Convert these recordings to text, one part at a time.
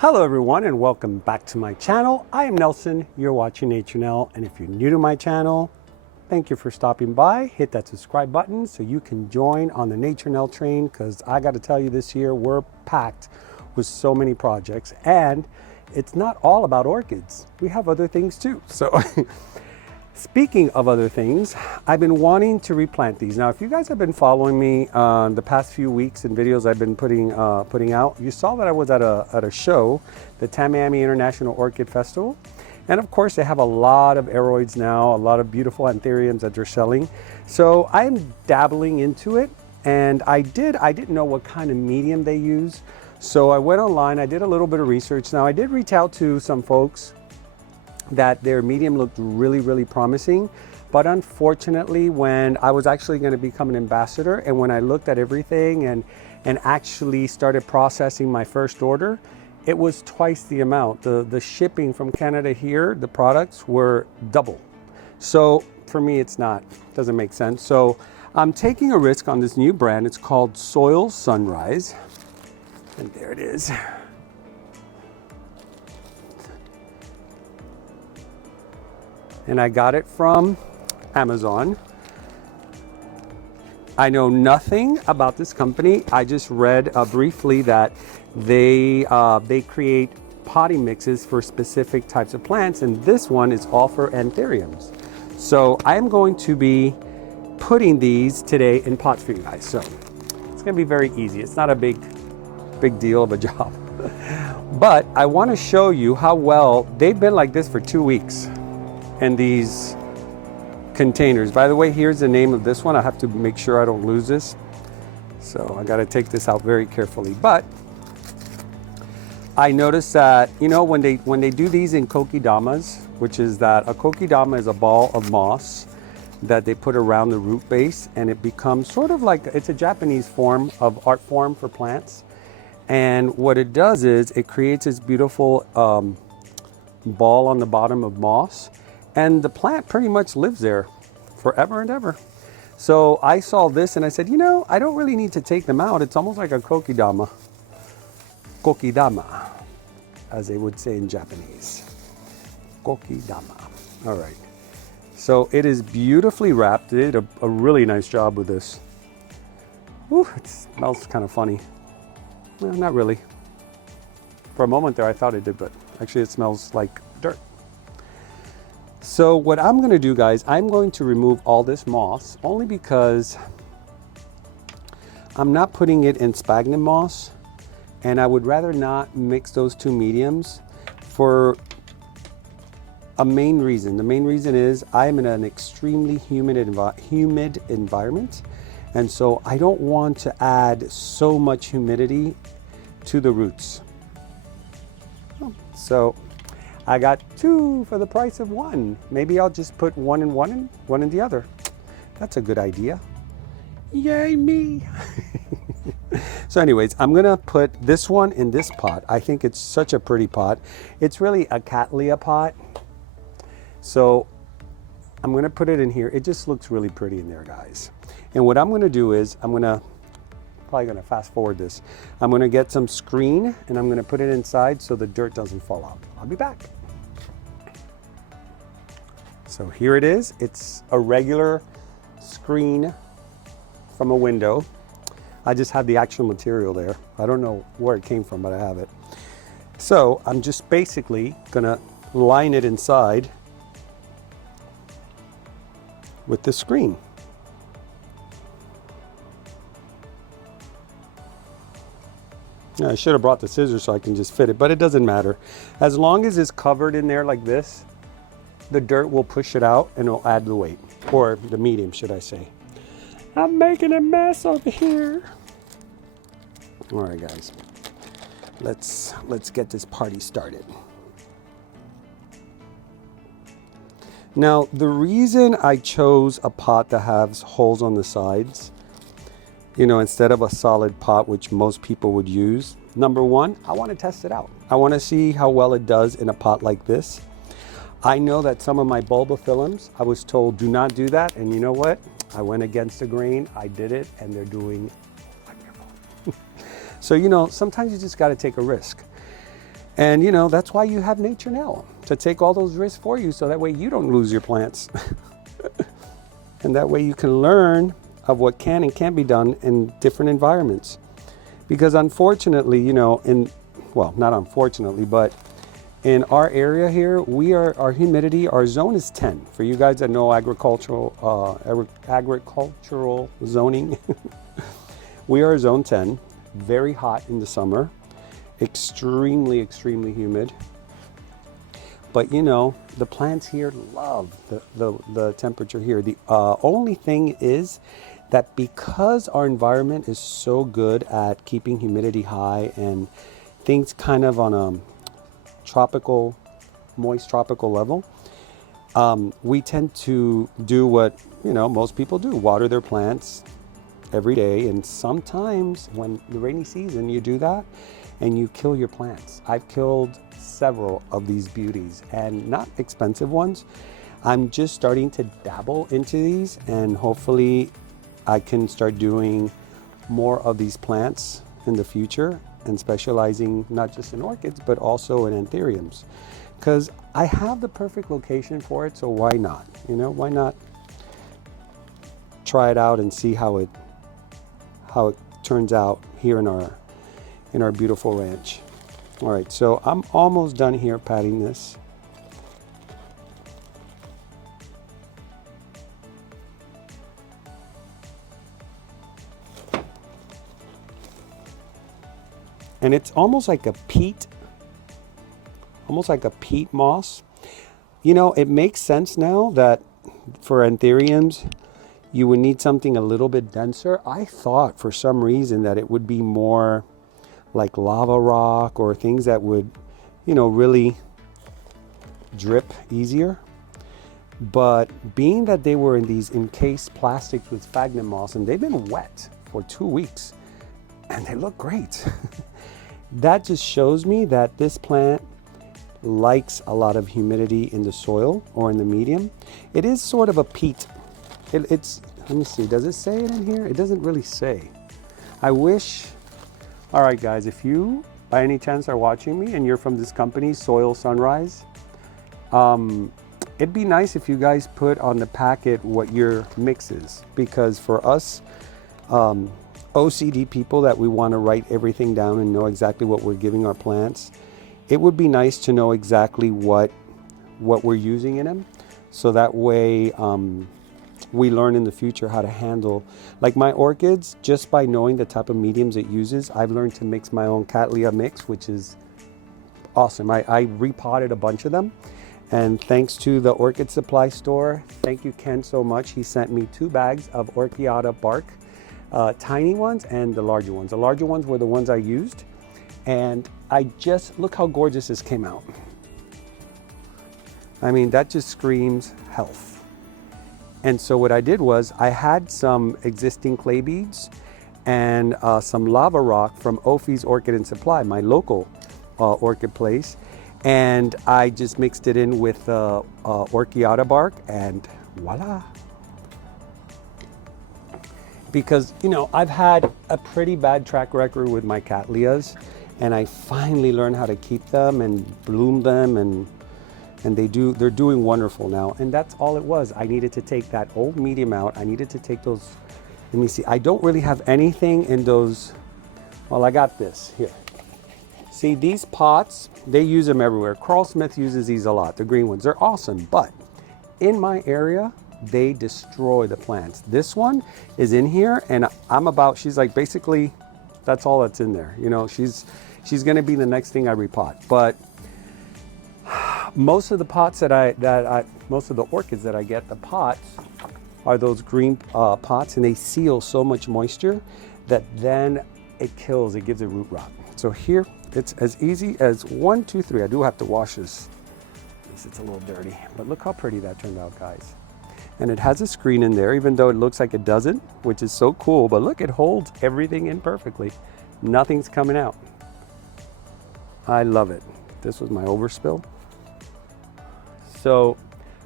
Hello everyone and welcome back to my channel. I am Nelson, you're watching Nature Nell, and if you're new to my channel, thank you for stopping by. Hit that subscribe button so you can join on the Nature Nell train, because I got to tell you, this year we're packed with so many projects, and it's not all about orchids. We have other things too. So speaking of other things, I've been wanting to replant these. Now, if you guys have been following me the past few weeks and videos I've been putting out, you saw that I was at a show, the Tamiami International Orchid Festival. And of course, they have a lot of Aroids now, a lot of beautiful Anthuriums that they're selling. So I'm dabbling into it, and I didn't know what kind of medium they use. So I went online, I did a little bit of research. Now, I did reach out to some folks that their medium looked really promising, but unfortunately, when I was actually going to become an ambassador, and when I looked at everything and actually started processing my first order, it was twice the amount. The shipping from Canada here, the products were double. So for me, doesn't make sense. So I'm taking a risk on this new brand. It's called Soil Sunrise, and there it is. And I got it from Amazon. I know nothing about this company. I just read briefly that they create potting mixes for specific types of plants, and this one is all for Anthuriums. So I am going to be putting these today in pots for you guys. So it's gonna be very easy. It's not a big deal of a job. But I wanna show you how well they've been like this for 2 weeks. And these containers, by the way, here's the name of this one. I have to make sure I don't lose this, so I got to take this out very carefully. But I noticed that, you know, when they do these in kokedamas, which is that a kokedama is a ball of moss that they put around the root base, and it becomes sort of like, it's a Japanese form of art form for plants. And what it does is it creates this beautiful ball on the bottom of moss, and the plant pretty much lives there forever and ever. So I saw this and I said, you know, I don't really need to take them out. It's almost like a kokedama, as they would say in Japanese. Kokedama. All right. So it is beautifully wrapped. They did a really nice job with this. Ooh, it smells kind of funny. Well, not really. For a moment there, I thought it did, but actually it smells like dirt. So what I'm going to do, guys, I'm going to remove all this moss, only because I'm not putting it in sphagnum moss, and I would rather not mix those two mediums for a main reason. The main reason is I'm in an extremely humid environment, and so I don't want to add so much humidity to the roots. So I got two for the price of one. Maybe I'll just put one in one and one in the other. That's a good idea. Yay me. So anyways, I'm gonna put this one in this pot. I think it's such a pretty pot. It's really a Cattleya pot. So I'm gonna put it in here. It just looks really pretty in there, guys. And what I'm gonna do is probably gonna fast forward this. I'm gonna get some screen and I'm gonna put it inside so the dirt doesn't fall out. I'll be back. So here it is. It's a regular screen from a window. I just have the actual material there. I don't know where it came from, but I have it. So I'm just basically gonna line it inside with the screen. I should have brought the scissors so I can just fit it, but it doesn't matter. As long as it's covered in there like this, the dirt will push it out and it'll add the weight, or the medium, should I say. I'm making a mess over here. All right, guys, let's get this party started. Now, the reason I chose a pot that has holes on the sides, you know, instead of a solid pot, which most people would use. Number one, I want to test it out. I want to see how well it does in a pot like this. I know that some of my bulbophyllums, I was told do not do that. And you know what? I went against the grain. I did it, and they're doing wonderful. So, you know, sometimes you just got to take a risk. And you know, that's why you have Nature Now, to take all those risks for you, so that way you don't lose your plants. And that way you can learn of what can and can't be done in different environments. Because unfortunately, you know, well, not unfortunately, but in our area here, our humidity, our zone is 10. For you guys that know agricultural zoning, we are zone 10, very hot in the summer, extremely, extremely humid. But you know, the plants here love the temperature here. The only thing is that because our environment is so good at keeping humidity high and things kind of on a moist tropical level, we tend to do what, you know, most people do, water their plants every day. And sometimes when the rainy season, you do that and you kill your plants. I've killed several of these beauties, and not expensive ones. I'm just starting to dabble into these, and hopefully I can start doing more of these plants in the future, and specializing not just in orchids but also in Anthuriums, because I have the perfect location for it. So why not? You know, why not try it out and see how it turns out here in our beautiful ranch. All right, so I'm almost done here patting this. And it's almost like a peat moss. You know, it makes sense now that for Anthuriums, you would need something a little bit denser. I thought for some reason that it would be more like lava rock or things that would, you know, really drip easier. But being that they were in these encased plastics with sphagnum moss, and they've been wet for 2 weeks, and they look great. That just shows me that this plant likes a lot of humidity in the soil or in the medium. It is sort of a peat. It's, let me see, does it say it in here? It doesn't really say. I wish. All right, guys, if you by any chance are watching me and you're from this company, Soil Sunrise, it'd be nice if you guys put on the packet what your mix is, because for us OCD people that we want to write everything down and know exactly what we're giving our plants, it would be nice to know exactly what we're using in them, so that way we learn in the future how to handle, like my orchids, just by knowing the type of mediums it uses. I've learned to mix my own Cattleya mix, which is awesome. I repotted a bunch of them, and thanks to the Orchid Supply store, thank you Ken so much, he sent me 2 bags of Orchiata bark, tiny ones and the larger ones. The larger ones were the ones I used, and look how gorgeous this came out. I mean, that just screams health. And so what I did was I had some existing clay beads and some lava rock from OFE's Orchid Supply, my local orchid place, and I just mixed it in with Orchiata bark, and voila. Because, you know, I've had a pretty bad track record with my Cattleyas, and I finally learned how to keep them and bloom them, and they're doing wonderful now. And that's all it was. I needed to take that old medium out. I needed to take those, let me see, I don't really have anything in those. Well, I got this here. See, these pots, they use them everywhere. Carl Smith uses these a lot, the green ones. They're awesome, but in my area, they destroy the plants. This one is in here, and she's like, basically, that's all that's in there. You know, she's gonna be the next thing I repot. But most of the pots most of the orchids that I get, the pots are those green pots, and they seal so much moisture that then it gives it root rot. So here, it's as easy as 1, 2, 3. I do have to wash this. It's a little dirty, but look how pretty that turned out, guys. And it has a screen in there, even though it looks like it doesn't, which is so cool. But look, it holds everything in perfectly. Nothing's coming out. I love it. This was my overspill. So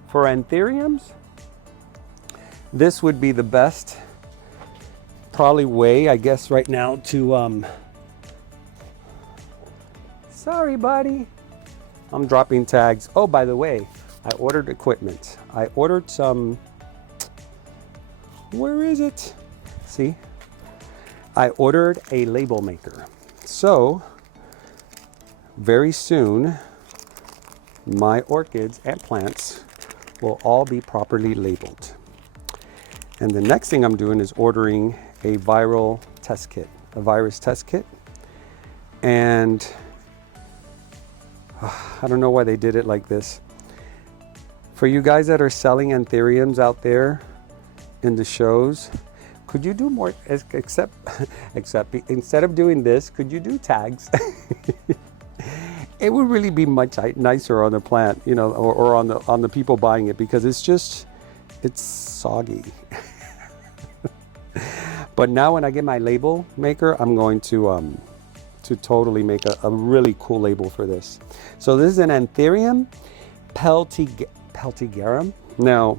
for Anthuriums, this would be the best probably way, I guess, right now to Sorry, buddy. I'm dropping tags. Oh, by the way, I ordered equipment. I ordered some, where is it? See, I ordered a label maker. So very soon, my orchids and plants will all be properly labeled. And the next thing I'm doing is ordering a viral test kit, a virus test kit. And I don't know why they did it like this. For you guys that are selling Anthuriums out there in the shows, could you do more, except instead of doing this, could you do tags? It would really be much nicer on the plant, you know, or on the people buying it, because it's soggy. But now when I get my label maker, I'm going to totally make a really cool label for this. So this is an Anthurium peltigerum. Now,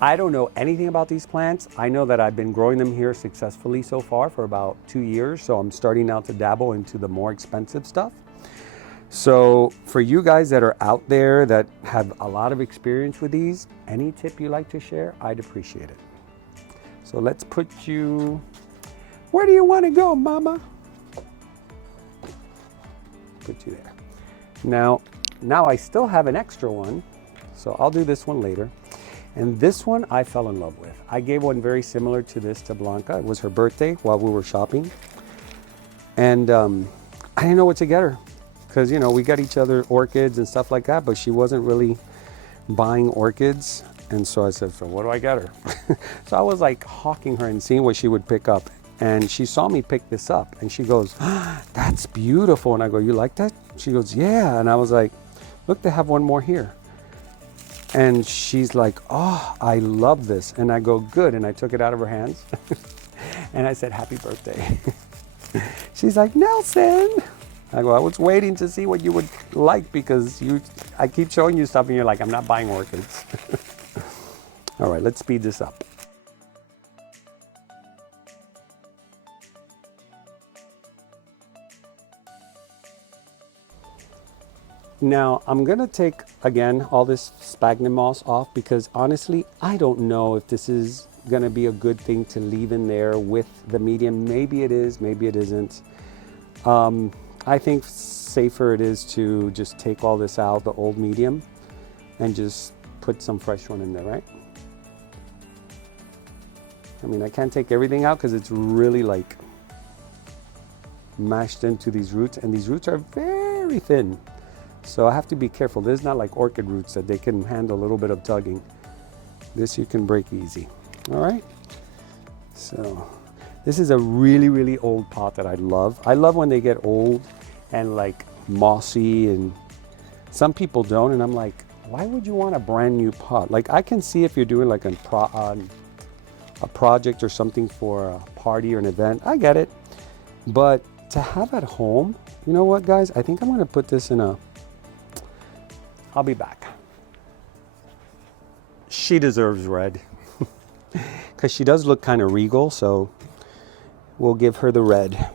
I don't know anything about these plants. I know that I've been growing them here successfully so far for about 2 years. So I'm starting now to dabble into the more expensive stuff. So for you guys that are out there that have a lot of experience with these, any tip you like to share, I'd appreciate it. So let's put you, where do you want to go, mama? Put you there. Now I still have an extra one, so I'll do this one later. And this one I fell in love with. I gave one very similar to this to Blanca. It was her birthday while we were shopping. And I didn't know what to get her, because, you know, we got each other orchids and stuff like that, but she wasn't really buying orchids. And so I said, so what do I get her? So I was like hawking her and seeing what she would pick up. And she saw me pick this up and she goes, that's beautiful. And I go, you like that? She goes, yeah. And I was like, look, they have one more here. And she's like, oh, I love this. And I go, good. And I took it out of her hands and I said, happy birthday. She's like, Nelson. I go, I was waiting to see what you would like, because I keep showing you stuff and you're like, I'm not buying orchids. All right, let's speed this up. Now, I'm gonna take, again, all this sphagnum moss off, because honestly, I don't know if this is gonna be a good thing to leave in there with the medium. Maybe it is, maybe it isn't. I think safer it is to just take all this out, the old medium, and just put some fresh one in there, right? I mean, I can't take everything out because it's really like mashed into these roots, and these roots are very thin. So I have to be careful. This is not like orchid roots that they can handle a little bit of tugging. This you can break easy. All right. So this is a really, really old pot that I love. I love when they get old and like mossy, and some people don't. And I'm like, why would you want a brand new pot? Like, I can see if you're doing like a project or something for a party or an event, I get it. But to have at home, you know what, guys? I think I'm gonna put this in a, I'll be back. She deserves red because she does look kind of regal, so we'll give her the red.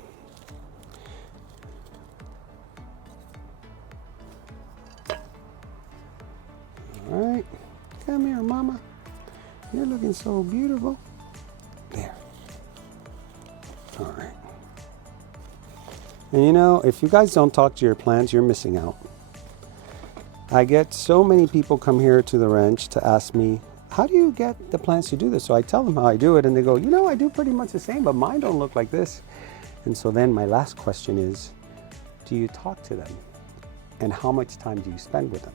All right, come here, mama. You're looking so beautiful. There. All right. And you know, if you guys don't talk to your plants, you're missing out. I get so many people come here to the ranch to ask me, how do you get the plants to do this? So I tell them how I do it, and they go, you know, I do pretty much the same, but mine don't look like this. And so then my last question is, do you talk to them? And how much time do you spend with them?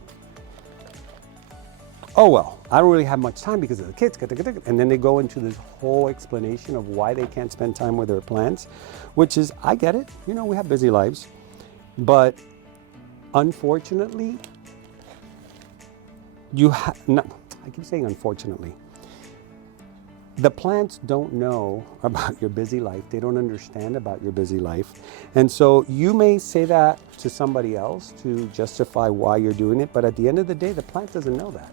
Oh, well, I don't really have much time because of the kids. And then they go into this whole explanation of why they can't spend time with their plants, which is, I get it. You know, we have busy lives. But unfortunately, I keep saying unfortunately. The plants don't know about your busy life. They don't understand about your busy life. And so you may say that to somebody else to justify why you're doing it, but at the end of the day, the plant doesn't know that.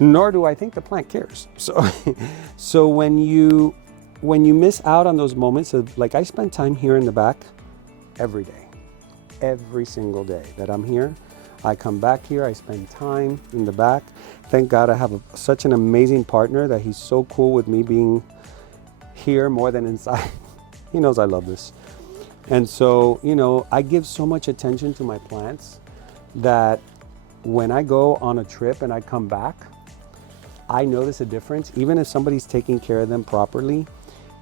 Nor do I think the plant cares. So when you miss out on those moments of, like, I spend time here in the back every day. every single day that I'm here. I come back here, I spend time in the back. Thank God I have such an amazing partner that he's so cool with me being here more than inside. He knows I love this. And so, you know, I give so much attention to my plants that when I go on a trip and I come back, I notice a difference. Even if somebody's taking care of them properly,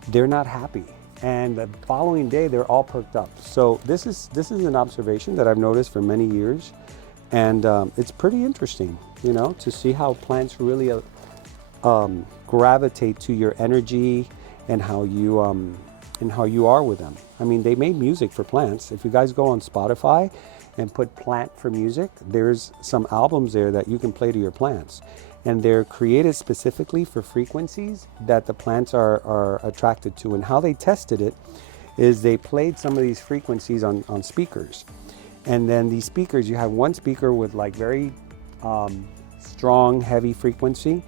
they're not happy. And the following day, they're all perked up. So this is an observation that I've noticed for many years. And it's pretty interesting, you know, to see how plants really gravitate to your energy and how you are with them. I mean, they made music for plants. If you guys go on Spotify and put plant for music, there's some albums there that you can play to your plants. And they're created specifically for frequencies that the plants are attracted to. And how they tested it is they played some of these frequencies on speakers. And then these speakers, you have one speaker with like very strong, heavy frequency.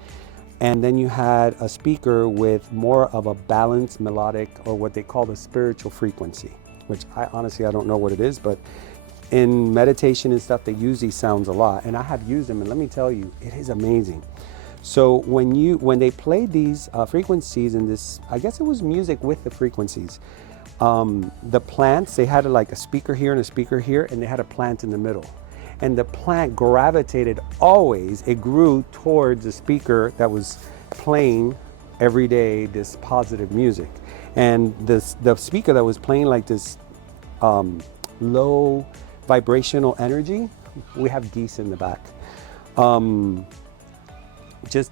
And then you had a speaker with more of a balanced melodic, or what they call the spiritual frequency, which I don't know what it is, but in meditation and stuff, they use these sounds a lot. And I have used them, and let me tell you, it is amazing. So when they played these frequencies in this, I guess it was music with the frequencies, the plants, they had like a speaker here and a speaker here, and they had a plant in the middle. And the plant gravitated always, it grew towards the speaker that was playing every day this positive music. And the speaker that was playing like this low vibrational energy, we have geese in the back. Just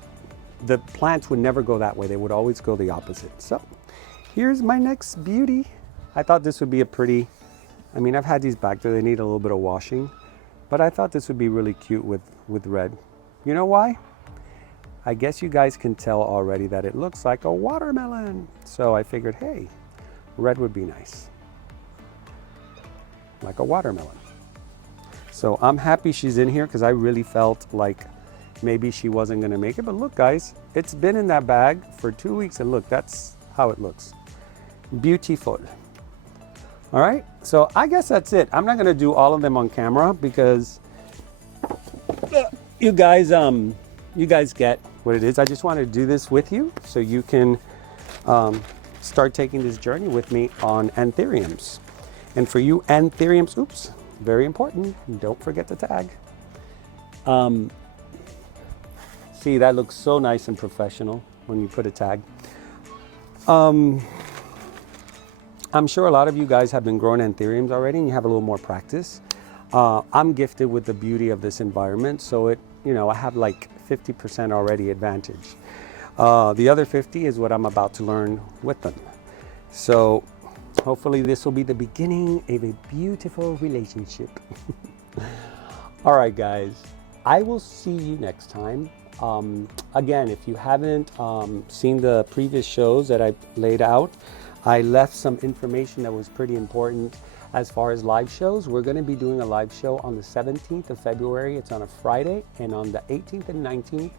the plants would never go that way. They would always go the opposite. So here's my next beauty. I thought this would be a pretty, I mean, I've had these back there, they need a little bit of washing. But I thought this would be really cute with red. You know why? I guess you guys can tell already that it looks like a watermelon. So I figured, hey, red would be nice. Like a watermelon. So I'm happy she's in here because I really felt like maybe she wasn't gonna make it. But look guys, it's been in that bag for 2 weeks and look, that's how it looks. Beautiful. All right, so I guess that's it. I'm not gonna do all of them on camera because you guys get what it is. I just wanted to do this with you so you can start taking this journey with me on Anthuriums. And for you Anthuriums, oops, very important, don't forget to tag. See, that looks so nice and professional when you put a tag. I'm sure a lot of you guys have been growing Anthuriums already and you have a little more practice. I'm gifted with the beauty of this environment, so I have like 50% already advantage. The other 50 is what I'm about to learn with them. So hopefully this will be the beginning of a beautiful relationship. All right, guys, I will see you next time. Again, if you haven't seen the previous shows that I laid out, I left some information that was pretty important as far as live shows. We're going to be doing a live show on the 17th of February. It's on a Friday. And on the 18th and 19th,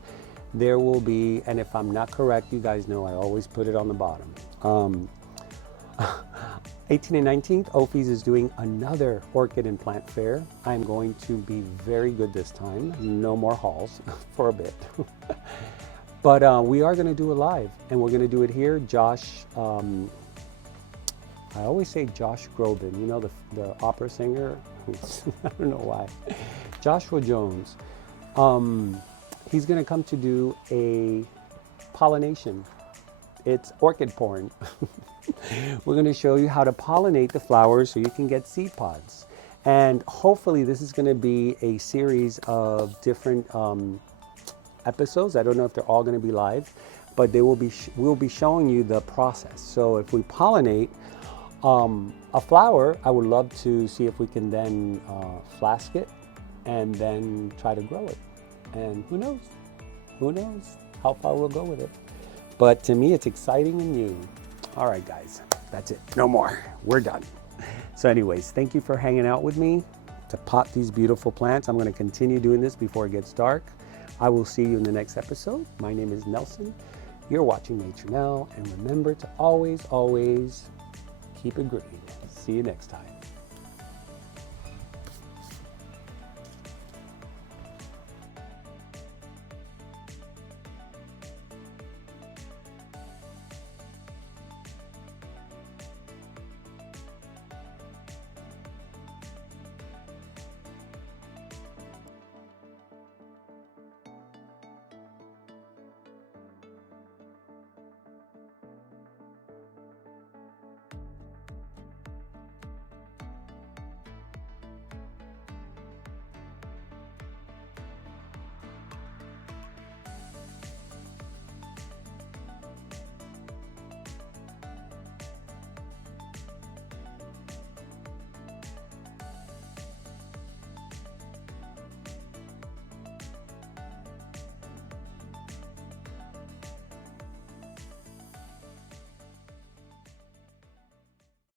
there will be, and if I'm not correct, you guys know I always put it on the bottom. 18th and 19th, OFE's is doing another orchid and plant fair. I'm going to be very good this time. No more hauls for a bit. But we are going to do a live, and we're going to do it here. Josh, I always say Josh Groban, you know, the opera singer. I don't know why. Joshua Jones. He's going to come to do a pollination. It's orchid porn. We're going to show you how to pollinate the flowers so you can get seed pods. And hopefully this is going to be a series of different episodes. I don't know if they're all going to be live, but we'll be showing you the process. So if we pollinate a flower, I would love to see if we can then flask it and then try to grow it. And who knows how far we'll go with it. But to me, it's exciting and new. All right, guys, that's it. No more. We're done. So anyways, thank you for hanging out with me to pot these beautiful plants. I'm going to continue doing this before it gets dark. I will see you in the next episode. My name is Nelson. You're watching Nature Now. And remember to always, always keep it green. See you next time.